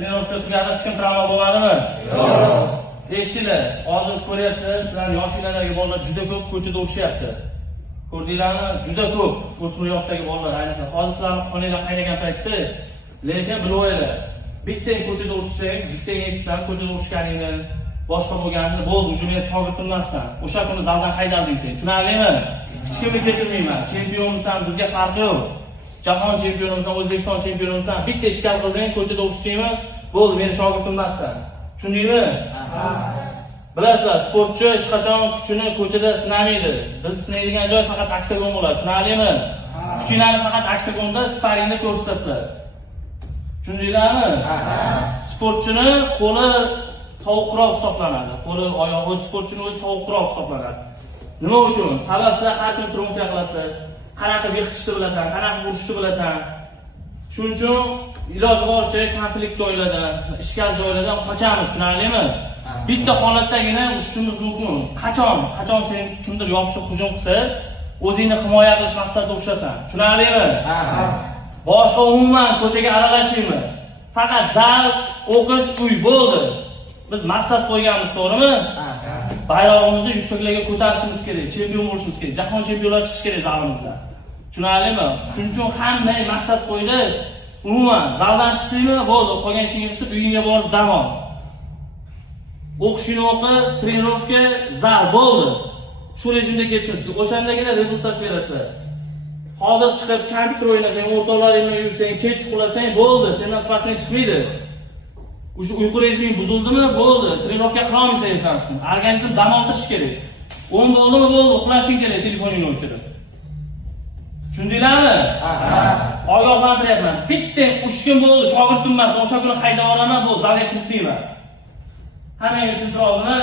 Trenirovka tugatib hech kim travma bo'lmadimi? Yo'q. Eshitdinglar, hozir ko'ryapsiz, sizlarning yoshinglardagi bolalar juda ko'p ko'chada o'xshyapti. Ko'rdinglarmi? Juda ko'p o'smir yoshdagi bolalar ayniqsa. Hozir sizlarning qoninglar qaynagan paytda, lekin bilib o'ylar. Bittang ko'chada o'xshasang, bittang eshitsan, ko'chada o'xshganingni, boshqa bo'lganini bo'ldi, уже men shogirdim emasman. O'sha kuni zaldan haydalding sen. Tushunarlimi? Hech kimni kechirmayman. Chempionmisan, bizga farqi yo'q. Jahon chempionimisan, O'zbekiston chempionimisan, bitta ishkal qilding, ko'chada o'xshaydingmi? Bo'ldi, men shogirdim emasman. Tushundingmi? Bilasizlar, sportchi hech qachon kuchini ko'chada sinamaydi. Biz sinaydigan joy faqat oktagon bo'ladi. Tushunarlimi? Kuchinglarni faqat oktagonda sparingda ko'rsatasizlar. Tushundinglarmi? Sportchini qo'li sovuqroq hisoblanadi. Qo'li, oyog'i sportchining o'zi sovuqroq hisoblanadi. Nima uchun? Sabablar har kuni triumfa qilasizlar. Qanaqa yiqitishni bilasan, qanaqa urishni bilasan. Shuning uchun iloji boricha konflikt joylardan, ishkal joylardan qochamiz, tushunarlimi? Bitta holatdagina urushimiz mumkin. Qachon sen kimdir yopishib hujum qilsa, o'zingni himoya qilish maqsadida urushasan. Tushunarlimi? Boshqa umuman ko'chaga aralashmaymiz. Faqat zal, o'qish, uy bo'ldi. Biz maqsad qo'yganmiz, to'g'rimi? Bayrog'imizni yuksaklarga ko'tarishimiz kerak, chempion bo'lishimiz kerak, jahon chempionlari chiqish kerak zalimizda. Tushunarlimi? Shuning uchun hamma maqsad qo'ydi. Umuman zaldan chiqdingmi, bo'ldi, qolgan ishingni qilib uyingga borib dam ol. O'qishni o'qi, trenirovka, zal bo'ldi. Shu rejimda ketishimiz kerak. O'shandagina rezultat berasizlar. Hozir chiqib kompyuter o'ynasang, o'rtoqlaring bilan yursang, kech uxlasang bo'ldi, sendan sportchining chiqmaydi. O'sha uyqu rejiming buzildimi, bo'ldi. Trenirovka qila olmaysan ertasi. Organizm dam olish kerak. 10 bo'ldimi, bo'ldi, uxlashing kerak telefoningni o'chirib. Tushundinglarmi? Ogohlantiryapman. Bitta ushkin bo'ldi, shogirdim emas, o'sha kuni haydab olaman, bu zalga kiritmayman. Hammaga tushuntira oldimmi?